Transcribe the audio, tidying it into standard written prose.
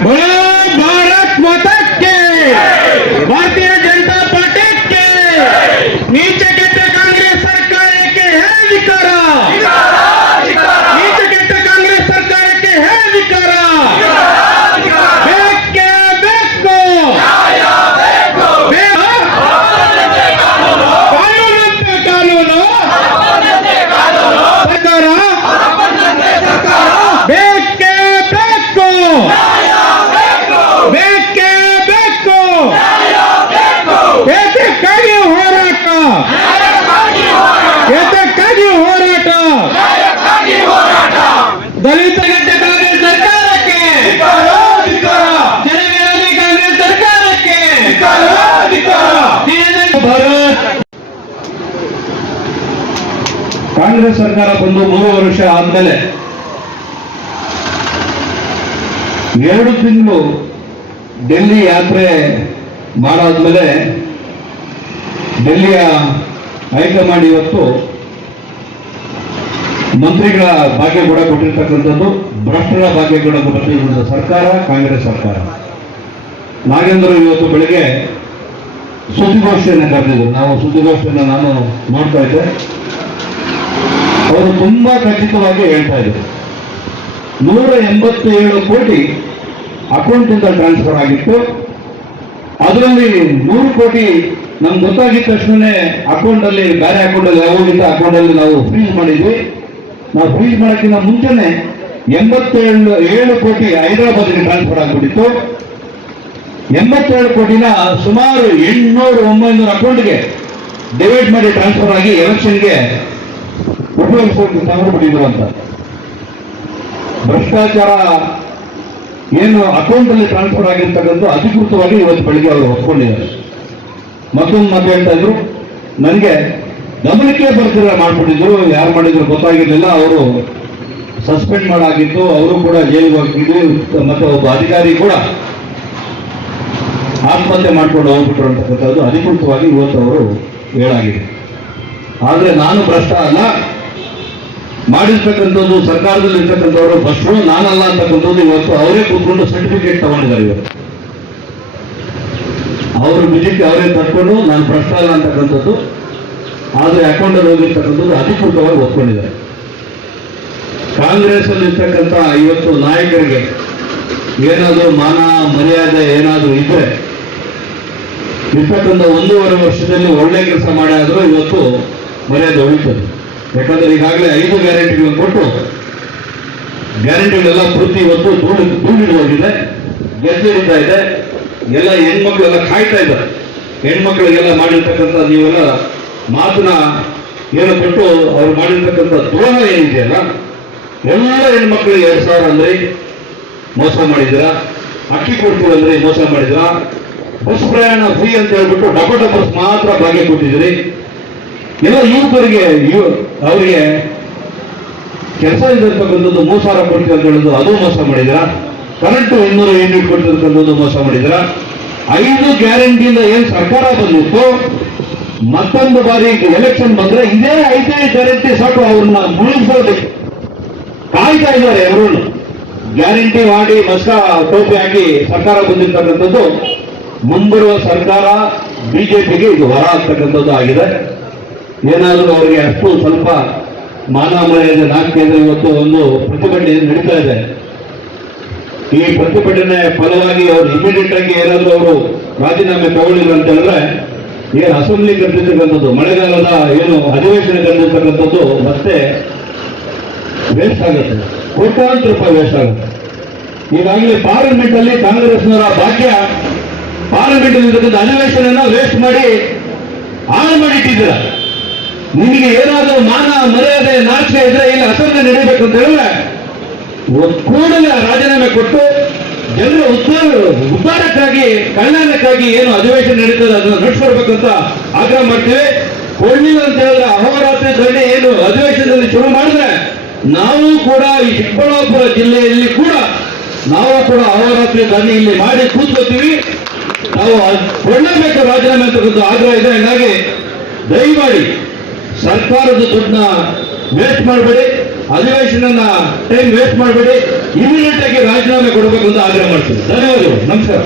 भारत माता के, भारतीय जनता पार्टी के नीचे गिरते कांग्रेस सरकार के है विकारा, नीचे गिरते कांग्रेस सरकार के है विकारा। बेके बेको कानूनंತೆ ಕಾನೂನು ಸರ್ಕಾರ ಬೇಕೇ ಬೇಕು, ಬೇಕೇ ಬೇಕು, ಏತಕ್ಕಾಗಿ ಹೋರಾಟ, ಏತಕ್ಕಾಗಿ ಹೋರಾಟ, ದಲಿತ ಗಡ್ಡೆ ಕಾಂಗ್ರೆಸ್ ಸರ್ಕಾರಕ್ಕೆ, ಜನವಿರೋಧಿ ಕಾಂಗ್ರೆಸ್ ಸರ್ಕಾರಕ್ಕೆ ಭಾರತ್ ಕಾಂಗ್ರೆಸ್ ಸರ್ಕಾರ ಬಂದು 3 ವರ್ಷ ಆದ್ಮೇಲೆ 2 ತಿಂಗಳು ಡೆಲ್ಲಿ ಯಾತ್ರೆ ಮಾಡಾದ್ಮೇಲೆ ಡೆಲ್ಲಿಯ ಹೈಕಮಾಂಡ್ ಇವತ್ತು ಮಂತ್ರಿಗಳ ಭಾಗ್ಯ ಕೂಡ ಕೊಟ್ಟಿರ್ತಕ್ಕಂಥದ್ದು, ಭ್ರಷ್ಟರ ಭಾಗ್ಯ ಕೂಡ ಕೊಟ್ಟಿರ್ತಕ್ಕಂಥ ಸರ್ಕಾರ ಕಾಂಗ್ರೆಸ್ ಸರ್ಕಾರ. ನಾಗೇಂದ್ರ ಇವತ್ತು ಬೆಳಿಗ್ಗೆ ಸುದ್ದಿಗೋಷ್ಠಿಯನ್ನು ಕರೆದಿದ್ರು. ನಾವು ಸುದ್ದಿಗೋಷ್ಠಿಯನ್ನು ನಾನು ನೋಡ್ತಾ ಇದ್ದೆ. ಅವರು ತುಂಬಾ ಖಚಿತವಾಗಿ ಹೇಳ್ತಾ ಇದ್ರು, 187 ಕೋಟಿ ಅಕೌಂಟಿಂದ ಟ್ರಾನ್ಸ್ಫರ್ ಆಗಿತ್ತು. ಅದರಲ್ಲಿ 100 ಕೋಟಿ ನಮ್ಗೆ ಗೊತ್ತಾಗಿದ್ದ ತಕ್ಷಣ ಅಕೌಂಟಲ್ಲಿ, ಬೇರೆ ಅಕೌಂಟಲ್ಲಿ ಯಾವಾಗಿದ್ದ ಅಕೌಂಟಲ್ಲಿ ನಾವು ಫ್ರೀಸ್ ಮಾಡಿದ್ವಿ. ನಾವು ಫ್ರೀಸ್ ಮಾಡೋಕ್ಕಿಂತ ಮುಂಚೆನೆ 87 ಕೋಟಿ ಹೈದರಾಬಾದ್ಗೆ ಟ್ರಾನ್ಸ್ಫರ್ ಆಗಿಬಿಟ್ಟಿತ್ತು. 87 ಕೋಟಿನ ಸುಮಾರು 800-900 ಅಕೌಂಟ್ಗೆ ಡಿವೈಡ್ ಮಾಡಿ ಟ್ರಾನ್ಸ್ಫರ್ ಆಗಿ ಎಲೆಕ್ಷನ್ಗೆ ಉಪಯೋಗಿಸೋಕೆ ತಂದುಬಿಟ್ಟಿದ್ರು ಅಂತ. ಭ್ರಷ್ಟಾಚಾರ ಏನು ಅಕೌಂಟ್ ಅಲ್ಲಿ ಟ್ರಾನ್ಸ್ಫರ್ ಆಗಿರ್ತಕ್ಕಂಥ ಅಧಿಕೃತವಾಗಿ ಇವತ್ತು ಬೆಳಿಗ್ಗೆ ಅವರು ಒಪ್ಕೊಂಡಿದ್ದಾರೆ. ಮತ್ತೊಂದು ಮಾತು ಹೇಳ್ತಾ ಇದ್ರು, ನನಗೆ ಗಮನಕ್ಕೆ ಬರ್ತಿರ ಮಾಡ್ಬಿಟ್ಟಿದ್ರು, ಯಾರು ಮಾಡಿದ್ರು ಗೊತ್ತಾಗಿರ್ಲಿಲ್ಲ, ಅವರು ಸಸ್ಪೆಂಡ್ ಮಾಡಾಗಿತ್ತು, ಅವರು ಕೂಡ ಜೈಲಿಗೆ ಹೋಗಿದ್ರು, ಮತ್ತೆ ಒಬ್ಬ ಅಧಿಕಾರಿ ಕೂಡ ಆತ್ಮಹತ್ಯೆ ಮಾಡ್ಕೊಂಡು ಹೋಗ್ಬಿಟ್ರು ಅಂತಕ್ಕಂಥದ್ದು ಅಧಿಕೃತವಾಗಿ ಇವತ್ತು ಅವರು ಹೇಳಾಗಿದೆ. ಆದ್ರೆ ನಾನು ಭ್ರಷ್ಟ ಅಲ್ಲ, ಮಾಡಿರ್ತಕ್ಕಂಥದ್ದು ಸರ್ಕಾರದಲ್ಲಿ ಇರ್ತಕ್ಕಂಥವರು ಭ್ರಷ್ಟರು ನಾನಲ್ಲ ಅಂತಕ್ಕಂಥದ್ದು ಇವತ್ತು ಅವರೇ ಕೂತ್ಕೊಂಡು ಸರ್ಟಿಫಿಕೇಟ್ ತಗೊಂಡಿದ್ದಾರೆ. ಇವತ್ತು ಅವರು ಬಿಜೆಪಿ ಅವರೇ ತಟ್ಕೊಂಡು ನಾನು ಭ್ರಷ್ಟ ಅಲ್ಲ ಅಂತಕ್ಕಂಥದ್ದು, ಆದ್ರೆ ಅಕೌಂಟಲ್ಲಿ ಹೋಗಿರ್ತಕ್ಕಂಥದ್ದು ಅಧಿಕೃತವಾಗಿ ಒಪ್ಕೊಂಡಿದ್ದಾರೆ. ಕಾಂಗ್ರೆಸ್ ಅಲ್ಲಿ ಇರ್ತಕ್ಕಂಥ ಇವತ್ತು ನಾಯಕರಿಗೆ ಏನಾದರೂ ಮಾನ ಮರ್ಯಾದೆ ಏನಾದರೂ ಇದ್ರೆ ಇರ್ತಕ್ಕಂಥ 1.5 ವರ್ಷದಲ್ಲಿ ಒಳ್ಳೆ ಕೆಲಸ ಮಾಡಿದ್ರು ಇವತ್ತು ಮರ್ಯಾದೆ ಉಳಿತದೆ. ಯಾಕಂದ್ರೆ ಈಗಾಗಲೇ 5 ಗ್ಯಾರಂಟಿಗಳನ್ನು ಕೊಟ್ಟು ಗ್ಯಾರಂಟಿಗಳೆಲ್ಲ ಪೂರ್ತಿ ಇವತ್ತು ಧೂಳಿಗೆ ಹೋಗಿದೆ, ಗೆದ್ದಿಡ್ತಾ ಇದೆ. ಎಲ್ಲ ಹೆಣ್ಮಕ್ಳೆಲ್ಲ ಕಾಯ್ತಾ ಇದ್ದಾರೆ. ಹೆಣ್ಮಕ್ಳಿಗೆಲ್ಲ ಮಾಡಿರ್ತಕ್ಕಂಥ ನೀವೆಲ್ಲ ಮಾತನ್ನ ಏನು ಕೊಟ್ಟು ಅವ್ರು ಮಾಡಿರ್ತಕ್ಕಂಥ ದ್ರೋಹ ಏನಿದೆಯಲ್ಲ, ಎಲ್ಲ ಹೆಣ್ಮಕ್ಳಿಗೆ 2,000 ಅಂದ್ರೆ ಮೋಸ ಮಾಡಿದ್ದೀರಾ, ಅಕ್ಕಿ ಕೊಡ್ತೀವಿ ಅಂದ್ರೆ ಮೋಸ ಮಾಡಿದಿರಾ, ಬಸ್ ಪ್ರಯಾಣ ಫ್ರೀ ಅಂತ ಹೇಳ್ಬಿಟ್ಟು ಡಬಲ್ ಬಸ್ ಮಾತ್ರ ಭಾಗ್ಯ ಕೊಟ್ಟಿದ್ದೀರಿ. ಎಲ್ಲ ಯುವಕರಿಗೆ ಅವರಿಗೆ ಕೆಲಸ ಇರ್ತಕ್ಕಂಥದ್ದು 3,000 ಕೊಡ್ತೀವಿ ಅಂತ ಹೇಳೋದು ಅದು ಮೋಸ ಮಾಡಿದಿರಾ. ಕರೆಂಟ್ 200 ಯೂನಿಟ್ ಕೊಟ್ಟಿರ್ತಕ್ಕಂಥದ್ದು ಮೋಸ ಮಾಡಿದಿರಾ. 5 ಗ್ಯಾರಂಟಿಯಿಂದ ಏನ್ ಸರ್ಕಾರ ಬಂದಿತ್ತು, ಮತ್ತೊಂದು ಬಾರಿ ಎಲೆಕ್ಷನ್ ಬಂದ್ರೆ ಇದೇ 5 ಗ್ಯಾರಂಟಿ ಸಾಕು ಅವ್ರನ್ನ ಮುಳುಗಿಸೋದಕ್ಕೆ ಕಾಯ್ತಾ ಇದ್ದಾರೆ. ಅವರು ಗ್ಯಾರಂಟಿ ಮಾಡಿ ಮಸ್ಕ ಟೋಪಿ ಹಾಕಿ ಸರ್ಕಾರ ಬಂದಿರ್ತಕ್ಕಂಥದ್ದು ಮುಂಬರುವ ಸರ್ಕಾರ ಬಿಜೆಪಿಗೆ ಇದು ಹೊರ ಆಗ್ತಕ್ಕಂಥದ್ದು ಆಗಿದೆ. ಏನಾದರೂ ಅವರಿಗೆ ಅಷ್ಟು ಸ್ವಲ್ಪ ಮಾನ ಮರ್ಯಾದೆ ನಾಲ್ಕೈದು ಇವತ್ತು ಒಂದು ಪ್ರತಿಭಟನೆ ನಡೀತಾ ಇದೆ. ಈ ಪ್ರತಿಭಟನೆ ಫಲವಾಗಿ ಅವರು ಇಮಿಡಿಯೇಟ್ ಆಗಿ ಏನಾದರೂ ಅವರು ರಾಜೀನಾಮೆ ತಗೊಳ್ಳಿಲ್ಲ ಅಂತ ಹೇಳಿದ್ರೆ ಏನು ಅಸೆಂಬ್ಲಿ ಕರೆದಿರ್ತಕ್ಕಂಥದ್ದು, ಮಳೆಗಾಲದ ಏನು ಅಧಿವೇಶನ ಕರೆದಿರ್ತಕ್ಕಂಥದ್ದು ಮತ್ತೆ ವೇಸ್ಟ್ ಆಗುತ್ತೆ, ಕೋಟ್ಯಾಂತರ ರೂಪಾಯಿ ವೇಸ್ಟ್ ಆಗುತ್ತೆ. ಈಗಾಗಲೇ ಪಾರ್ಲಿಮೆಂಟ್ ಅಲ್ಲಿ ಕಾಂಗ್ರೆಸ್ನವರ ಭಾಗ್ಯ ಪಾರ್ಲಿಮೆಂಟ್ ಇರ್ತಕ್ಕಂಥ ಅಧಿವೇಶನ ವೇಸ್ಟ್ ಮಾಡಿ ಹಾಳು ಮಾಡಿಟ್ಟಿದ್ದೀರ. ನಿಮಗೆ ಏನಾದರೂ ಮಾನ ಮರ್ಯಾದೆ ನಾಚಿಕೆ ಇದ್ರೆ ಇಲ್ಲಿ ಅಸೆಂಬ್ಲಿ ನಡೀಬೇಕು ಅಂತ ಹೇಳಿದ್ರೆ ಕೂಡಲೇ ರಾಜೀನಾಮೆ ಕೊಟ್ಟು ಜನರ ಉದ್ಧಾರಕ್ಕಾಗಿ ಕಲ್ಯಾಣಕ್ಕಾಗಿ ಏನು ಅಧಿವೇಶನ ನಡೀತದೆ ಅದನ್ನು ನಡೆಸ್ಕೊಡ್ಬೇಕಂತ ಆಗ್ರಹ ಮಾಡ್ತೀವಿ. ಕೊಡ್ಲಿಲ್ಲ ಅಂತ ಹೇಳಿದ್ರೆ ಅಹೋರಾತ್ರಿ ಧರಣಿ ಏನು ಅಧಿವೇಶನದಲ್ಲಿ ಶುರು ಮಾಡಿದ್ರೆ ನಾವು ಕೂಡ ಈ ಚಿಕ್ಕಬಳ್ಳಾಪುರ ಜಿಲ್ಲೆಯಲ್ಲಿ ಕೂಡ ನಾವು ಕೂಡ ಅಹೋರಾತ್ರಿ ಧರಣಿ ಇಲ್ಲಿ ಮಾಡಿ ಕೂತ್ಕೋತೀವಿ. ನಾವು ಕೊಡಲೇಬೇಕು ರಾಜೀನಾಮೆ ಅಂತಕ್ಕಂಥ ಆಗ್ರಹ ಇದೆ. ಹೀಗಾಗಿ ದಯಮಾಡಿ ಸರ್ಕಾರದ ದುಡ್ಡನ್ನ ವೇಸ್ಟ್ ಮಾಡಬೇಡಿ. ಅಧಿವೇಶನ ಟೈಮ್ ವೇಸ್ಟ್ ಮಾಡಬೇಡಿ, ಇಮಿಡಿಯೇಟ್ ಆಗಿ ರಾಜೀನಾಮೆ ಕೊಡಬೇಕು ಅಂತ ಆಗ್ರಹ ಮಾಡ್ತೀನಿ. ಧನ್ಯವಾದಗಳು. ನಮಸ್ಕಾರ.